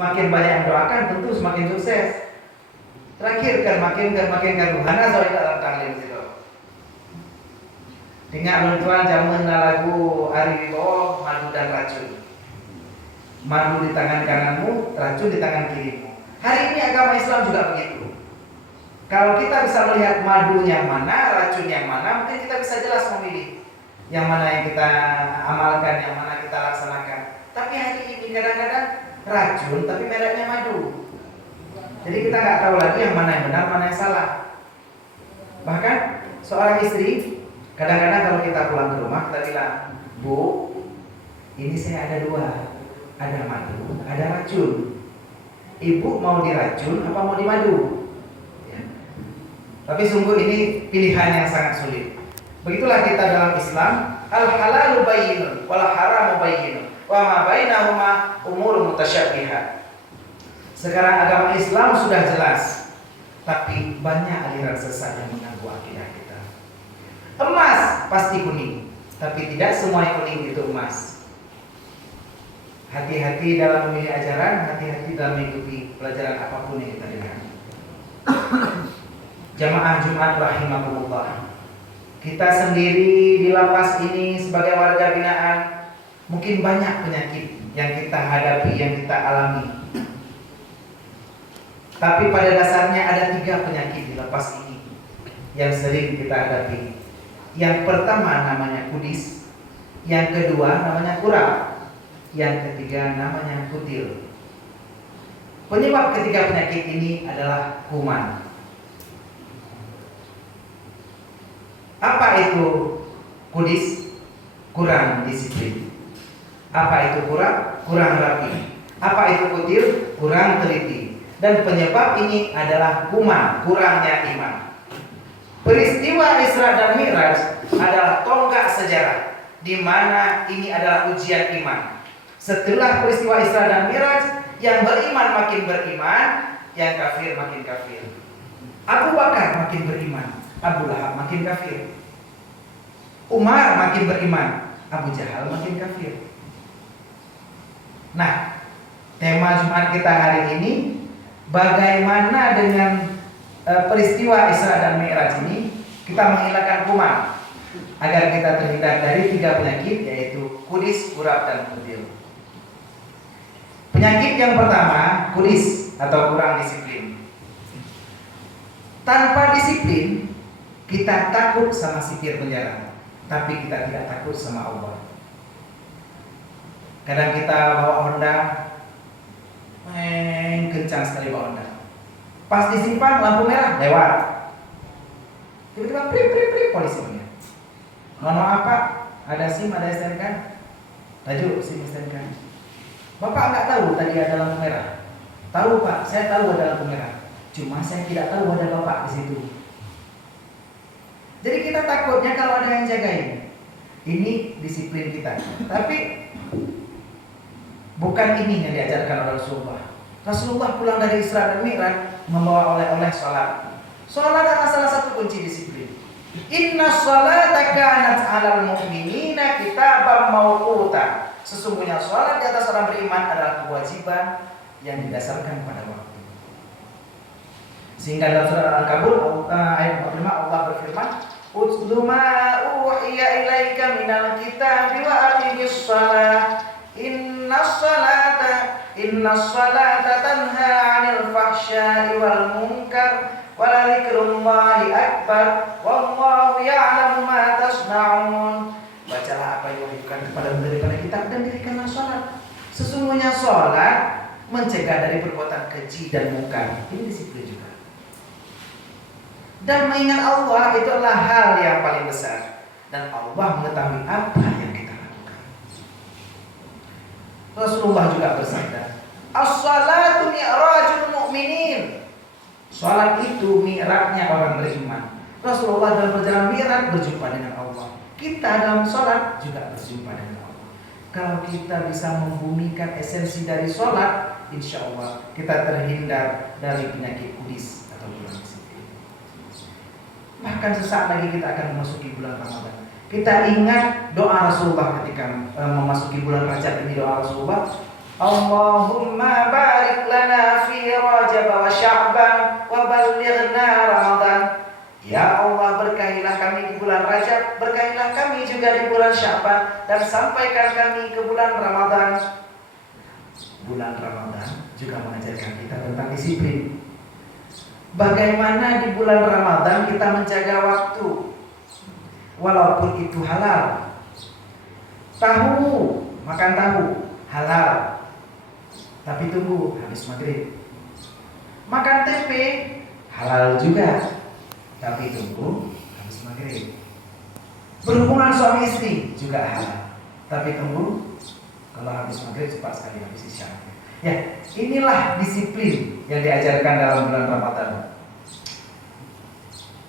Semakin banyak yang doakan tentu semakin sukses. Terakhir kan makin hana soal dalam taklim itu. Dengar tuan zaman lagu Ari Wibowo, madu dan racun. Madu di tangan kananmu, racun di tangan kirimu. Hari ini agama Islam juga begitu. Kalau kita bisa melihat madu yang mana, racun yang mana, mungkin kita bisa jelas memilih yang mana yang kita amalkan, yang mana kita laksanakan. Tapi hari ini kadang-kadang racun tapi mereknya madu. Jadi kita nggak tahu lagi yang mana yang benar, mana yang salah. Bahkan seorang istri kadang-kadang kalau kita pulang ke rumah kita bilang, Bu, ini saya ada dua, ada madu, ada racun. Ibu mau diracun apa mau dimadu? Ya. Tapi sungguh ini pilihan yang sangat sulit. Begitulah kita dalam Islam, al halalu bayyinun wal haramu bayyinun wa ma bainahuma umur mutasyabihat. Sekarang agama Islam sudah jelas, tapi banyak aliran sesat yang mengganggu akidah kita. Emas pasti kuning, tapi tidak semua kuning itu emas. Hati-hati dalam memilih ajaran, hati-hati dalam mengikuti pelajaran apapun yang kita dengar. Jamaah Jumat rahimakumullah. Kita sendiri di lapas ini sebagai warga binaan, mungkin banyak penyakit yang kita hadapi, yang kita alami. Tapi pada dasarnya ada 3 penyakit di lapas ini yang sering kita hadapi. Yang pertama namanya kudis, yang kedua namanya kurap, yang ketiga namanya kutil. Penyebab ketiga penyakit ini adalah kuman. Apa itu kudis? Kurang disiplin. Apa itu kurap? Kurang rapi. Apa itu kutil? Kurang teliti. Dan penyebab ini adalah kuman, kurangnya iman. Peristiwa Isra dan Mi'raj adalah tonggak sejarah di mana ini adalah ujian iman. Setelah peristiwa Isra dan Mi'raj, yang beriman makin beriman, yang kafir makin kafir. Abu Bakar makin beriman, Abu Lahab makin kafir. Umar makin beriman, Abu Jahal makin kafir. Nah, tema Jumat kita hari ini, bagaimana dengan peristiwa Isra dan Mi'raj ini kita menghilangkan kuman agar kita terhindar dari 3 penyakit, yaitu kudis, kurap, dan kutil. Penyakit yang pertama, kudis atau kurang disiplin. Tanpa disiplin, kita takut sama sipir penjara, tapi kita tidak takut sama Allah. Kadang kita bawa Honda, kencang sekali bawa Honda. Pas disimpan lampu merah lewat, tiba-tiba prik polisi punya. Mohon maaf Pak, ada SIM, ada STNK, tajuk SIM STNK. Bapak nggak tahu tadi ada lampu merah? Tahu Pak, saya tahu ada lampu merah. Cuma saya tidak tahu ada Bapak di situ. Jadi kita takutnya kalau ada yang jagain. Ini disiplin kita. Tapi bukan ini yang diajarkan oleh Rasulullah. Rasulullah pulang dari Isra dan Mi'raj membawa oleh-oleh sholat. Sholat adalah salah satu kunci disiplin. Inna sholata kanat 'alal mu'minina kitaban mawquta. Sesungguhnya sholat di atas orang beriman adalah kewajiban yang didasarkan pada waktu. Sehingga dalam surah Al-Ankabut ayat 45 Allah berfirman, "Utlu ma uhiya ilaika minal kitabi wa aqimis shalah. Innas salata tanha 'anil fahsya'i wal munkar wa la dzikrullahi akbar wallahu ya'lamu ma tasna'un." Bacalah apa yang diwahyukan kepadamu daripada kitab dan dirikanlah sholat. Sesungguhnya sholat mencegah dari perbuatan keji dan mungkar. Ini disiplin juga. Dan mengingat Allah itu adalah hal yang paling besar. Dan Allah mengetahui apa yang kita lakukan. Rasulullah juga bersabda, "As-salatu mi'rajul mu'minin." Sholat itu mi'rajnya orang beriman. Rasulullah dalam perjalanan mi'raj berjumpa dengan Allah. Kita dalam sholat juga berjumpa dengan Allah. Kalau kita bisa membumikan esensi dari sholat, insya Allah kita terhindar dari penyakit kudis atau kurang disiplin. Bahkan sesaat lagi kita akan memasuki bulan Ramadan. Kita ingat doa Rasulullah ketika memasuki bulan Rajab ini. Doa Rasulullah, Allahumma barik Rajab wa Sya'ban wa ballighna Ramadan. Ya Allah, berkahilah kami di bulan Rajab, berkahilah kami juga di bulan Sya'ban, dan sampaikan kami ke bulan Ramadan. Bulan Ramadan juga mengajarkan kita tentang disiplin. Bagaimana di bulan Ramadan kita menjaga waktu, walaupun itu halal. Tahu, makan tahu halal, tapi tunggu habis maghrib. Makan tempe halal juga, tapi tunggu habis maghrib. Berhubungan suami istri juga halal, tapi tunggu kalau habis maghrib cepat sekali habis isya. Ya, inilah disiplin yang diajarkan dalam bulan Ramadan.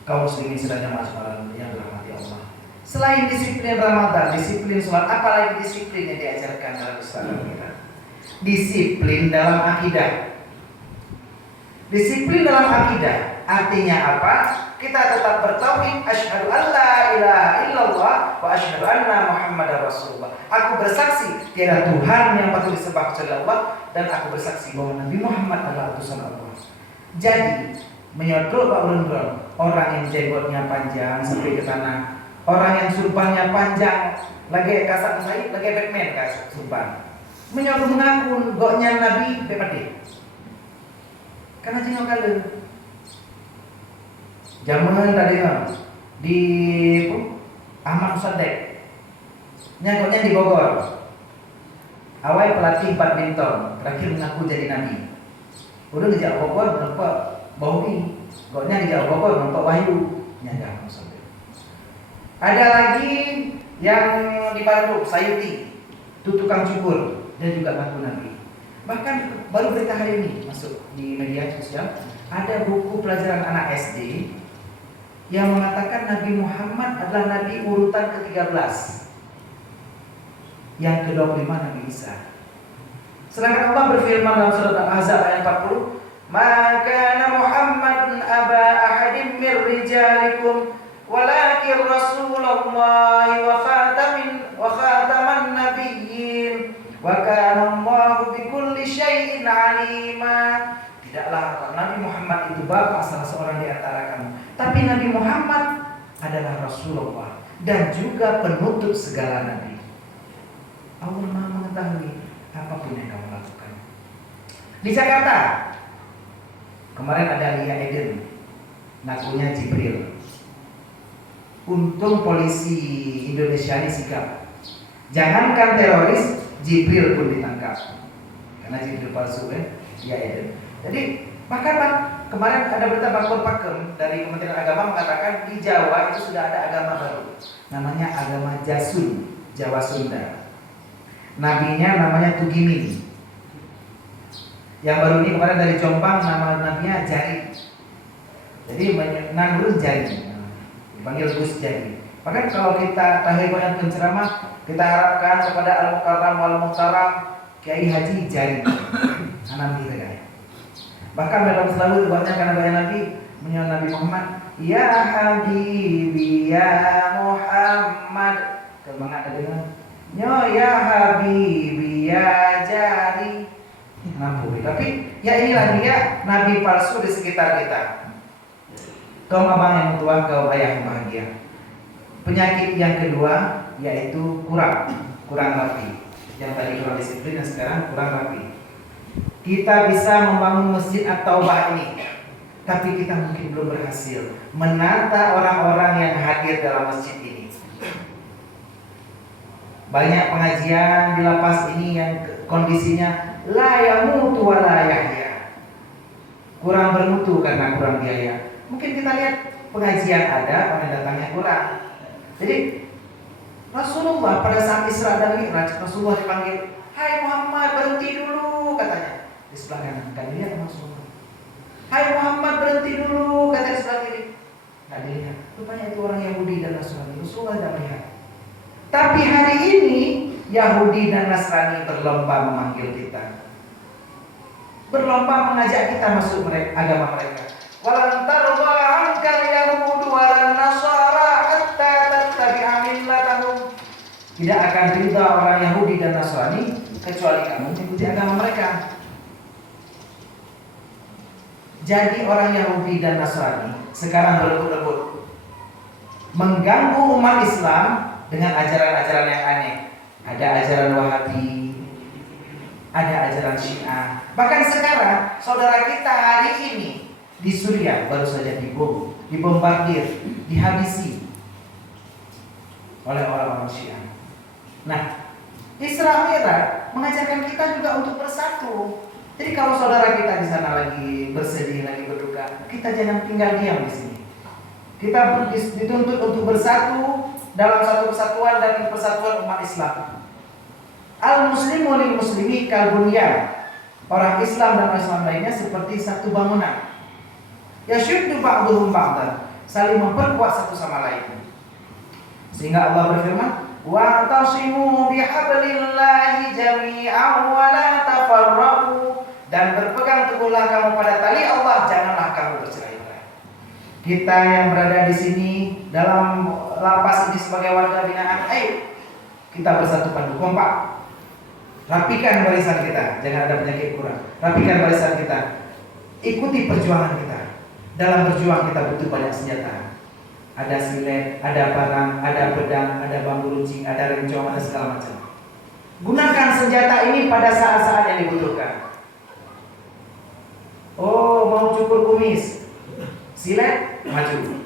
Kaum muslimin sedang masuk malam yang dirahmati Allah. Selain disiplin Ramadan, disiplin sholat, apalagi disiplin yang diajarkan dalam Islam kita? Disiplin dalam akidah. Disiplin dalam akidah artinya apa? Kita tetap bertauhid, asyhadu an la ilaha illallah wa asyhadu anna Muhammadar Rasulullah. Aku bersaksi tiada Tuhan yang patut disembah kecuali Allah, dan aku bersaksi bahwa Nabi Muhammad adalah utusan Allah. Jadi menyodok Pak Ulun, orang yang jenggotnya panjang sampai ke tanah, orang yang sumpahnya panjang, lagi kasat Said, lagi Batman kasut sumpah, menyodok mengaku goknya Nabi bepade. Karena jengok kali zaman tadi di Ahmad Sadek, nyangkutnya di Bogor. Awal pelatih badminton, terakhir mengaku jadi nabi. Udah ngejak Bogor, nampak Baumi, goknya ngejak Bogor, nampak Wahyu, nyangka Ahmad Sadek. Ada lagi yang di Bandung, Sayuti, itu tukang cukur, dan juga ngaku nabi. Bahkan baru berita hari ini masuk di media sosial, ada buku pelajaran anak SD yang mengatakan Nabi Muhammad adalah Nabi urutan ke-13, yang ke-25 Nabi Isa. Sedangkan Allah berfirman dalam surat Al-Ahzab ayat 40, "Maka Muhammadun aba ahadin mir rijalikum walakin Rasulullah wa khataman nabiyyin wa kana Allahu bikulli syai'in alima." Tidaklah Nabi Muhammad itu bapak salah seorang di antara kamu, tapi Nabi Muhammad adalah Rasulullah dan juga penutup segala nabi. Allah Maha mengetahui apapun yang kamu lakukan. Di Jakarta kemarin ada Lia Eden, ngakunya Jibril. Untung polisi Indonesia ini sigap. Jangankan teroris, Jibril pun ditangkap karena Jibril palsu Lia Eden. Jadi bahkan kemarin ada berita Bakor Pakem dari Kementerian Agama mengatakan di Jawa itu sudah ada agama baru, namanya agama Jasun, Jawa Sunda. Nabinya namanya Tugimin. Yang baru ini kemarin dari Jombang, nama nabinya Jari. Jadi nanggur Jari, dipanggil Gus Jari. Bahkan kalau kita tahlilan penceramah, kita harapkan kepada Al-Mukarram wal Muhtaram Kiai Haji Jari. Anak kita kan. Bahkan dalam selalu banyak karena banyak Nabi menyebut Nabi Muhammad, ya Habibi ya Muhammad. Semangat ada dengan nyo ya Habibi ya Jari. Nampuri. Tapi ya inilah dia Nabi palsu di sekitar kita. Kaum abang yang tua, kaum ayah yang bahagia. Penyakit yang kedua yaitu kurang rapi. Yang tadi kurang disiplin dan sekarang kurang rapi. Kita bisa membangun masjid At-Taubah ini, tapi kita mungkin belum berhasil menata orang-orang yang hadir dalam masjid ini. Banyak pengajian di lapas ini yang kondisinya la yamutu wa la yahya, kurang bermutu karena kurang biaya. Mungkin kita lihat pengajian ada, orang datangnya kurang. Jadi Rasulullah pada saat Isra dan Mi'raj, Rasulullah dipanggil, "Hai Muhammad, berhenti dulu," katanya. Di sebelah kanan, kan dilihat Rasulullah. "Hai Muhammad, berhenti dulu," kata di sebelah kiri. Nggak dilihat. Rupanya itu orang Yahudi dan Nasrani. Rasulullah tidak melihat. Tapi hari ini Yahudi dan Nasrani berlomba memanggil kita, berlomba mengajak kita masuk agama mereka. Walan tarda anka yahudu walan nasara hatta tattabi'a millatahum. Tidak akan ridha orang Yahudi dan Nasrani kecuali kamu mengikuti agama mereka. Jadi orang Yahudi dan Nasrani sekarang berebut-rebut mengganggu umat Islam dengan ajaran-ajaran yang aneh. Ada ajaran Wahabi, ada ajaran Syiah. Bahkan sekarang saudara kita hari ini di Suriah baru saja dibom, dibombardir, dihabisi oleh orang-orang Syiah. Nah, Isra Mi'raj mengajarkan kita juga untuk bersatu. Jadi kalau saudara kita di sana lagi bersedih, lagi berduka, kita jangan tinggal diam di sini. Kita dituntut untuk bersatu dalam satu kesatuan dan persatuan umat Islam. Al-muslimu lil muslimi kal bunyan. Orang Islam dan orang Islam lainnya seperti satu bangunan. Yashuddu ba'duhum ba'dan, saling memperkuat satu sama lain. Sehingga Allah berfirman, wa'tasimu bihablillahi jami'an wa la tafarraqu, dan berpegang teguhlah kamu pada tali Allah, janganlah kamu bercerai-berai. Kita yang berada di sini dalam lapas ini sebagai warga binaan, ayo kita bersatu padu kompak. Rapikan barisan kita, jangan ada penyakit kurang. Rapikan barisan kita. Ikuti perjuangan kita. Dalam berjuang kita butuh banyak senjata. Ada silet, ada parang, ada pedang, ada bambu runcing, ada rencong, ada segala macam. Gunakan senjata ini pada saat-saat yang dibutuhkan. Oh, mau cukur kumis, silet, maju.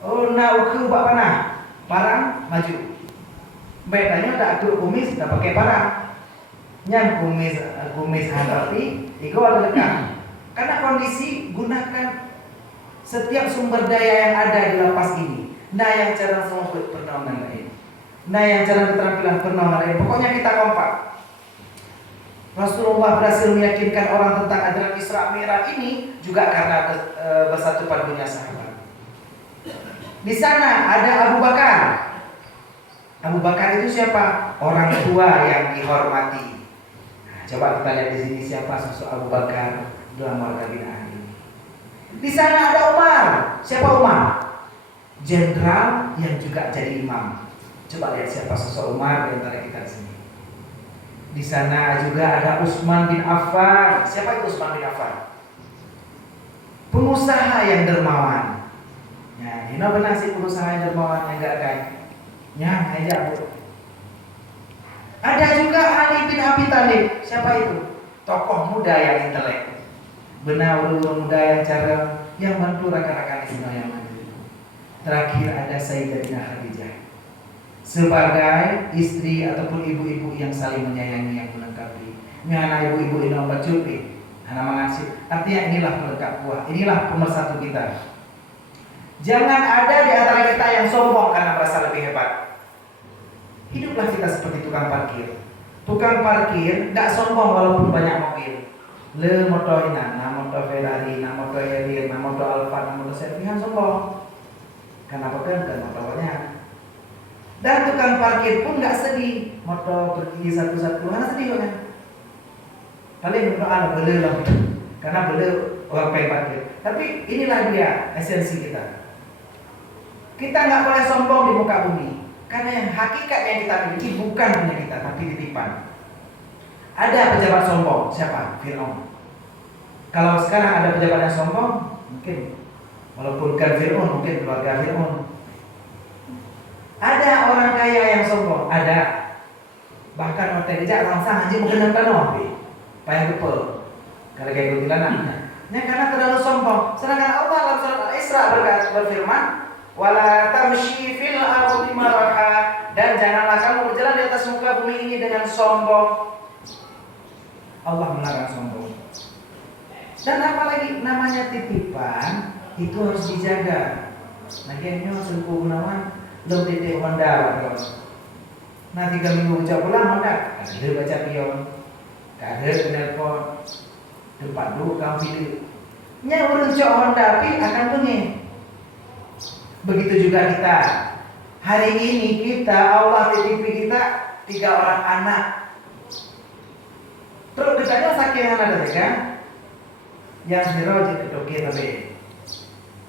Oh, nak ukur bak panah, parang, maju. Bedanya tak atur kumis, tak pakai parang. Yang kumis hadapi, itu ada dekat. Karena kondisi gunakan setiap sumber daya yang ada di lapas ini. Nah yang cara sempit pernaungan lain. Nah yang cara keterampilan pernaungan lain. Pokoknya kita kompak. Rasulullah berhasil meyakinkan orang tentang ajaran Isra Mi'raj ini juga karena bersatu padunya sahabat. Di sana ada Abu Bakar. Abu Bakar itu siapa? Orang tua yang dihormati. Nah, coba kita lihat di sini siapa sosok Abu Bakar dalam warga binaan ini. Di sana ada Umar. Siapa Umar? Jenderal yang juga jadi imam. Coba lihat siapa sosok Umar di antara kita di sini. Di sana juga ada Utsman bin Affan. Siapa itu Utsman bin Affan? Pengusaha yang dermawan. Ya, ini benar sih pengusaha yang dermawan yang enggak kan? Ya, aja Bu. Ada juga Ali bin Abi Thalib. Siapa itu? Tokoh muda yang intelek. Benar muda yang cara yang bantu rakan-rakan Islam yang maju. Terakhir ada Sayyidatina Khadijah sebagai istri ataupun ibu-ibu yang saling menyayangi, yang melengkapi. Ini anak ibu-ibu ini obat cupi, anak mengasih. Artinya inilah pelengkap buah, inilah pemersatu kita. Jangan ada di antara kita yang sombong karena merasa lebih hebat. Hiduplah kita seperti tukang parkir. Tukang parkir gak sombong walaupun banyak mobil. Le motor ini, na motor Ferrari, na motor Harrier, na motor Alfa, na motor Servian sombong. Karena apa kan motornya. Dan tukang parkir pun gak sedih. Motor pergi satu-satu, karena sedih kan. Paling motor beli lah, karena beli orang pengen parkir. Tapi inilah dia esensi kita. Kita gak boleh sombong di muka bumi. Karena yang hakikat yang kita miliki bukan punya kita, tapi titipan. Ada pejabat sombong, siapa? Fir'aun. Kalau sekarang ada pejabat yang sombong, mungkin walaupun bukan Fir'aun, mungkin keluarga Fir'aun. Ada orang kaya yang sombong, ada. Bahkan orang kerja langsung aja mungkin nonton apa? Payah betul. Kalau kayak gitu anaknya. Ya karena terlalu sombong. Sedangkan Allah dalam surat Al-Isra berfirman, wala tamshi fil ardi maraha, dan janganlah kamu berjalan di atas muka bumi ini dengan sombong. Allah melarang sombong. Dan apalagi namanya titipan itu harus dijaga. Nah kayaknya selingkuh gunawan belum titik Honda lah. Nah 3 minggu ucap pulang Honda, ada baca pion, ada telepon, tempat dulu kamu pilih. Nya urun cok Honda pi akan bunyi. Begitu juga kita. Hari ini kita Allah titipi kita 3 orang anak. Terus kita sakit yang ada kan? Yang zero jadi doke tapi.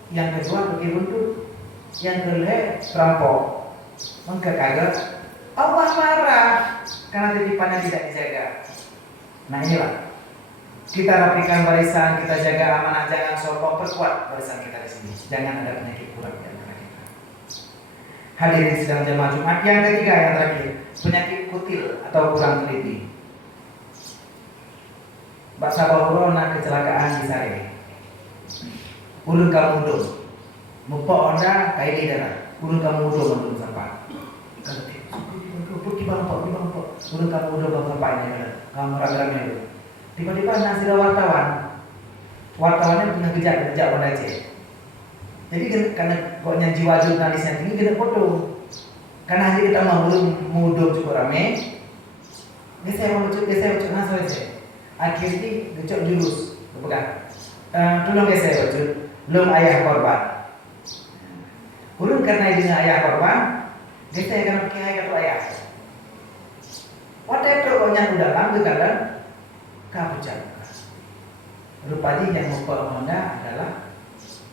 Yang kedua doke buntut. Yang kedua perampok. Maka kagak Allah marah karena titipannya tidak dijaga. Nah inilah Kita rapikan barisan, kita jaga amanah, jangan sombong, perkuat barisan kita di sini. Jangan ada penyakit kurang di antara kita. Hadirin sidang jemaah Jumat. Yang ketiga, yang terakhir, penyakit kutil atau kurang teliti. Baksa bahurona kecelakaan di Sare. Ulun kamu dong, mumpok onda kaili darah. Ulun kamu dong menurut sampah. Ulun kamu dong bang sampah ini kamu rame-rame itu. Tiba-tiba nasi wartawannya punya gejak pada Aceh. Jadi karena koknya jiwa jurnalisnya tinggi kita foto. Karena hari kita mau muduk cukup rame. Saya mau ucut nasi aja. Akhirnya gecok jurus, bukan? Tolong saya ucut. Belum ayah korban. Ulun karena dengan ayah korban, kita akan pakai ayah tu ayah. Whatever koknya udah lama kadang kapucat. Rupanya yang mempermanda adalah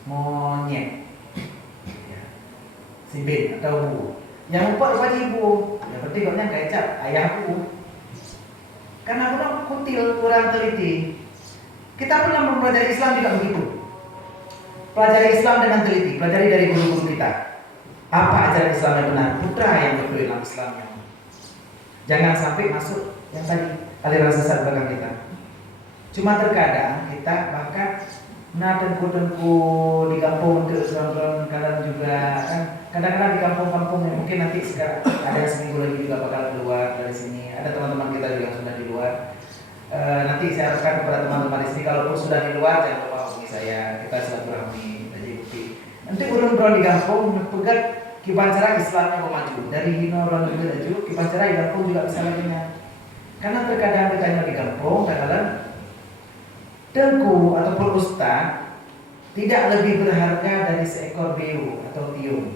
monyet, ya. Sibin atau bu. Yang memper rupanya ibu. Yang penting koknya kecap ayahku. Karena kurang kutil, kurang teliti. Kita pernah mempelajari Islam juga begitu. Pelajari Islam dengan teliti, pelajari dari guru-guru kita. Apa ajaran Islam yang benar? Putra yang betul dalam Islamnya. Jangan sampai masuk yang tadi aliran sesat belakang kita. Cuma terkadang kita bahkan tengku di kampung untuk orang-orang kalian juga kan kadang-kadang di kampung-kampung yang mungkin nanti sekarang ada yang seminggu lagi juga bakal keluar dari sini. Ada teman-teman kita juga yang sudah di luar. Nanti saya harapkan kepada teman-teman di sini kalaupun sudah di luar jangan lupa hubungi saya, kita silaturahmi jadi bukti. Nanti urun-urun di kampung pegat kibancara Islamnya maju dari hino orang juga kibancara di kampung juga bisa lainnya. Karena terkadang kita di kampung kadang tengku ataupun ustaz tidak lebih berharga dari seekor beo atau tiung.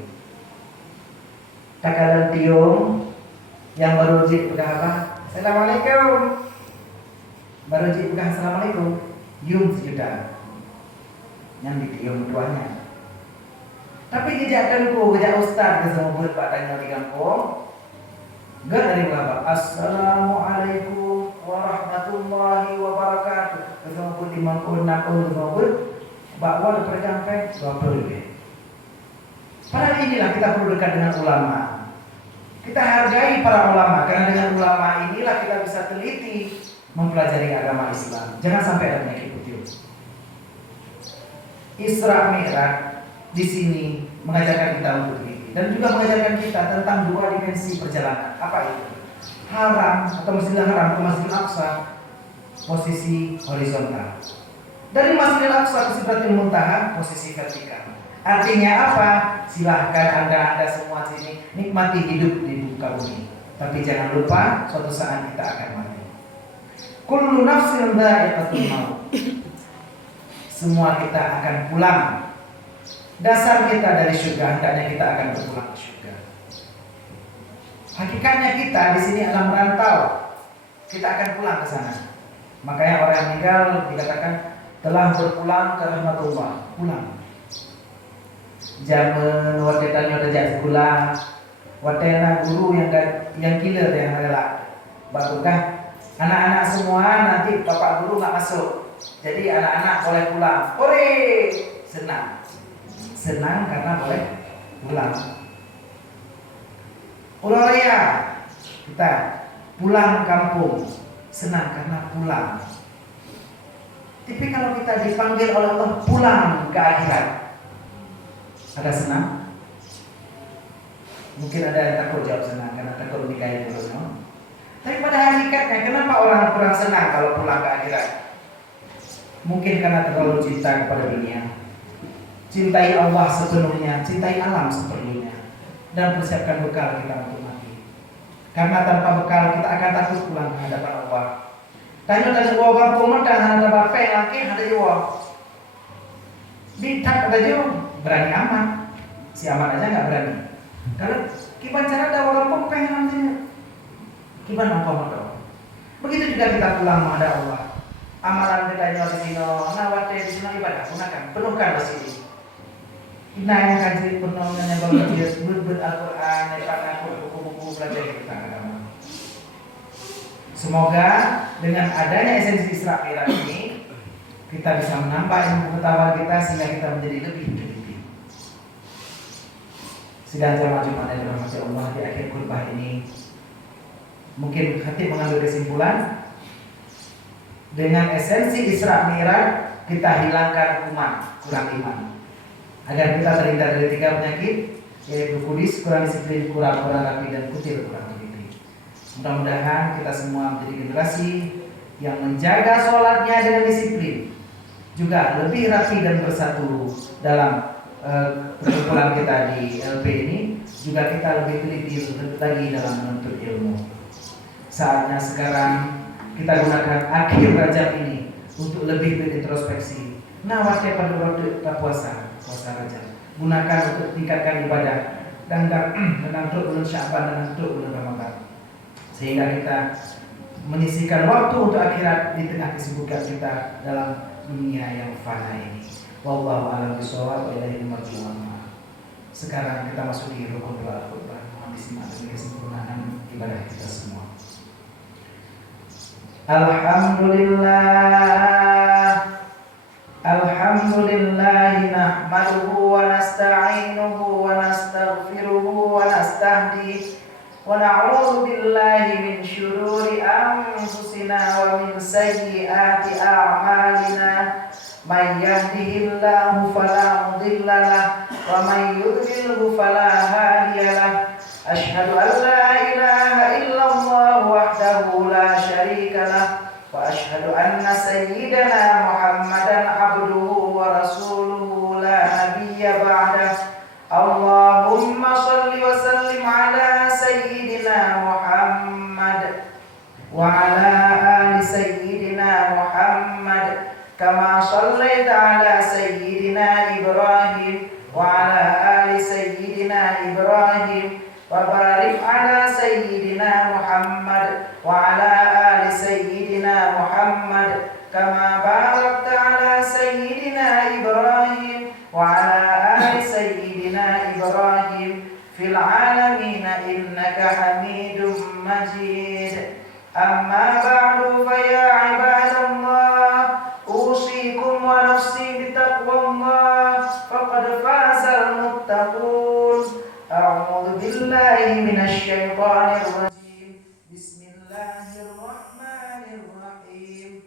Takalan tiung yang baru pegang apa? Assalamualaikum. Baru pegang assalamualaikum. Yung sejuta. Yang ditiung tuanya. Tapi kejak tengku, kejak ustaz ke semua murid Pak tanya di kampung. Enggak dari berapa? Assalamualaikum warahmatullahi wabarakatuh. Semua pun dimangkul nakul semua pun bakwa tercapai 20 lebih. Padahal inilah kita perlu dekat dengan ulama. Kita hargai para ulama karena dengan ulama inilah kita bisa teliti mempelajari agama Islam. Jangan sampai ada penyakit kutil. Isra Mi'raj di sini mengajarkan kita untuk teliti dan juga mengajarkan kita tentang dua dimensi perjalanan. Apa itu? Haram atau Masjidil Haram ke Masjidil Aqsa posisi horizontal. Dari Masjidil Aqsa ke Sidratul Muntaha posisi vertikal. Artinya apa? Silahkan anda semua sini nikmati hidup di muka bumi. Tapi jangan lupa suatu saat kita akan mati. Kullu nafsin dha'iqatul maut. Semua kita akan pulang. Dasar kita dari surga, hendaknya kita akan berpulang ke surga. Hakikatnya kita di sini adalah merantau. Kita akan pulang ke sana. Makanya orang yang meninggal dikatakan telah berpulang ke rahmatullah. Pulang. Jaman watetannya rejak sekolah, watena guru yang killer yang adalah bagukah anak-anak semua nanti bapak guru nggak masuk. Jadi anak-anak boleh pulang. Ore, senang karena boleh pulang. Ulorea kita pulang kampung senang karena pulang. Tapi kalau kita dipanggil oleh Allah pulang ke akhirat, ada senang? Mungkin ada yang takut jawab senang karena takut menikahi dulu, no? Tapi pada hakikatnya kenapa orang kurang senang kalau pulang ke akhirat? Mungkin karena terlalu cinta kepada dunia. Cintai Allah sepenuhnya, cintai alam sepenuhnya, dan persiapkan bekal kita untuk mati. Karena tanpa bekal kita akan takut pulang ke hadapan Allah. Tanya dari gua kampung mentang ada bapak laki ada jiwa. Bintak ada jiwa. Berani amat, si amat aja nggak berani. Kalau kiban cara ada orang pengen nantinya, kiban apa mau? Begitu juga kita pulang menghadap Allah. Amalan kita di sini, nawate di sini ibadah gunakan, penuhkan di sini. Ina yang kaji penuh dengan berbagai Al-Quran, daripada buku-buku belajar kita agama. Semoga dengan adanya esensi Isra Mi'raj ini kita bisa menambah ilmu pengetahuan kita sehingga kita menjadi lebih teliti. Sidang jamaah Jumat yang dirahmati Allah, di akhir khutbah ini mungkin khatib mengambil kesimpulan, dengan esensi Isra Mi'raj kita hilangkan kurang iman, agar kita terhindar dari 3 penyakit, yaitu kudis, kurang disiplin, kurang rapi, dan kutil, kurang teliti. Mudah-mudahan kita semua menjadi generasi yang menjaga sholatnya dengan disiplin, juga lebih rapi dan bersatu dalam perkumpulan kita di LP ini, juga kita lebih teliti lagi dalam menuntut ilmu. Saatnya sekarang kita gunakan akhir Rajab ini untuk lebih berintrospeksi. Nah, waktu pada puasa Rajab, gunakan untuk tingkatkan ibadah dan untuk bulan Sya'ban dan untuk bulan Ramadan, sehingga kita menyisihkan waktu untuk akhirat di tengah kesibukan kita dalam dunia yang fana ini. Wallahu a'lam bishawab wa ilaihi marji'un. Sekarang kita masuk di rukun doa khutbah. Mohon disimak demi kesempurnaan ibadah kita semua. Alhamdulillah nahmaduhu wa nasta'inuhu wa nastaghfiruhu wa nastahdihi wa na'udzu billahi min syururi anfusina wa min sayyiati a'malina. Man yahdihillahu fala mudilla lahu wa man yudlilhu fala hadiya lahu. Asyhadu an la ilaha illallah wahdahu la syarika lahu wa asyhadu anna sayyidana Muhammadan abduhu wa rasuluhu la nabiyya ba'dahu. Allahumma shalli wa sallim ala sayyidina Muhammad wa ala ali sayyidina Muhammad kama shallaita ala sayyidina Ibrahim wa ala ali sayyidina Ibrahim wa barik ala sayyidina Muhammad wa ala ali sayyidina Muhammad kama barakta ala sayyidina Ibrahim wa ala ali sayyidina Ibrahim fil alamin innaka Hamidum Majid. Amma ba'du fa ya ibadallah, usikum wa nafsi bitaqwallah faqad fazal muttaqun. A'udzu billahi minasy syaithanir rajim. Bismillahirrahmanirrahim.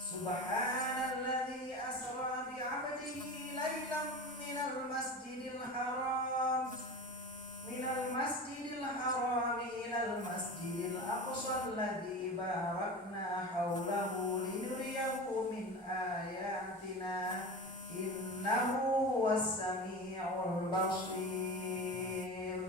Subhanalladzi asra bi 'abdihi lailan minal masjidil haram ilal masjidil aqsa alladzi barakna haulahu linuriyahu min ayatina innahu huwas samiul basir.